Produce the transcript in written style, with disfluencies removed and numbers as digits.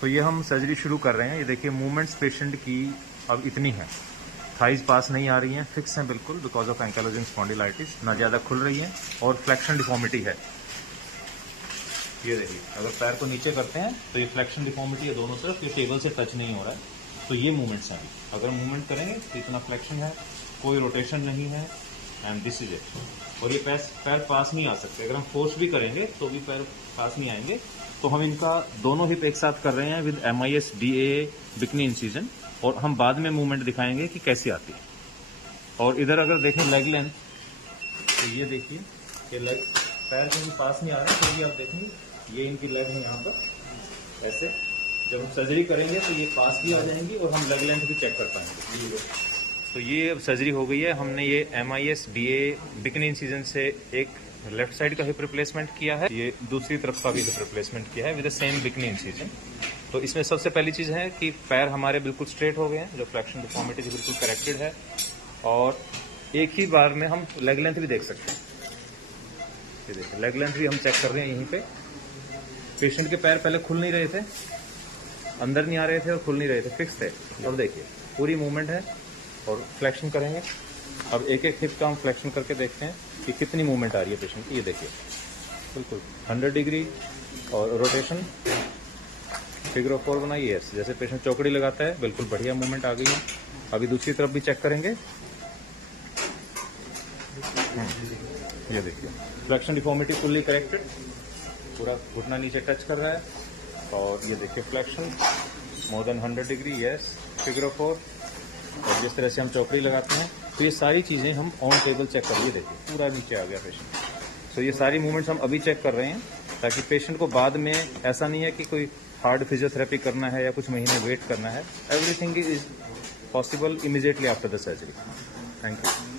तो ये हम सर्जरी शुरू कर रहे हैं। ये देखिए मूवमेंट्स पेशेंट की अब इतनी है, थाइज पास नहीं आ रही हैं, फिक्स हैं बिल्कुल बिकॉज ऑफ एंकाइलोजिंग स्पॉन्डिलाइटिस, ना ज़्यादा खुल रही हैं और फ्लेक्शन डिफॉर्मिटी है। ये देखिए अगर पैर को नीचे करते हैं तो ये फ्लेक्शन डिफॉर्मिटी है दोनों तरफ, ये टेबल से टच नहीं हो रहा है। तो ये मूवमेंट्स हैं। अगर मूवमेंट करेंगे तो इतना फ्लेक्शन है, कोई रोटेशन नहीं है, एंड दिस इज इट। और ये पैर पास नहीं आ सकते, अगर हम फोर्स भी करेंगे तो भी पैर पास नहीं आएंगे। तो हम इनका दोनों हिप एक साथ कर रहे हैं with MIS DA bikini incision, और हम बाद में मूवमेंट दिखाएंगे कि कैसी आती है। और इधर अगर देखें लेग लेंथ, तो ये देखिए कि लेग पैर कहीं पास नहीं आ रहे, तो भी आप देखेंगे ये इनकी लेग है यहाँ पर ऐसे। जब हम सर्जरी करेंगे तो ये पास भी आ जाएंगी और हम लेग लेंथ भी चेक कर पाएंगे। तो ये अब सर्जरी हो गई है। हमने ये MIS DA बिकनी इंसिजन से एक लेफ्ट साइड का हिप रिप्लेसमेंट किया है, ये दूसरी तरफ का भी हिप रिप्लेसमेंट किया है with the same bikini incision. तो इसमें सबसे पहली चीज़ है कि पैर हमारे बिल्कुल स्ट्रेट हो गए हैं, जो फ्लेक्शन डिफॉर्मिटी बिल्कुल करेक्टेड है, और एक ही बार में हम लेग लेंथ भी देख सकते हैं। ये देखिए लेग लेंथ भी हम चेक कर रहे हैं यहीं पे। पेशेंट के पैर पहले खुल नहीं रहे थे, अंदर नहीं आ रहे थे और खुल नहीं रहे थे, फिक्स थे। अब देखिए पूरी मूवमेंट है और फ्लेक्शन करेंगे। अब एक एक हिप का हम फ्लेक्शन करके देखते हैं कि कितनी मूवमेंट आ रही है पेशेंट की। ये देखिए बिल्कुल 100 डिग्री और रोटेशन, फिगर ऑफ 4 बनाइए। यस, जैसे पेशेंट चौकड़ी लगाता है बिल्कुल बढ़िया मूवमेंट आ गई है। अभी दूसरी तरफ भी चेक करेंगे। ये देखिए फ्लेक्शन डिफॉर्मिटी फुल्ली करेक्टेड, पूरा घुटना नीचे टच कर रहा है। और ये देखिए flexion more than 100 degree, yes, figure of 4। और जिस तरह से हम चौकड़ी लगाते हैं, तो ये सारी चीज़ें हम ऑन टेबल चेक करिए। देखिए पूरा नीचे आ गया पेशेंट। तो ये सारी मूवमेंट्स हम अभी चेक कर रहे हैं, ताकि पेशेंट को बाद में ऐसा नहीं है कि कोई हार्ड फिजियोथेरेपी करना है या कुछ महीने वेट करना है। Everything is possible immediately after the surgery. Thank you.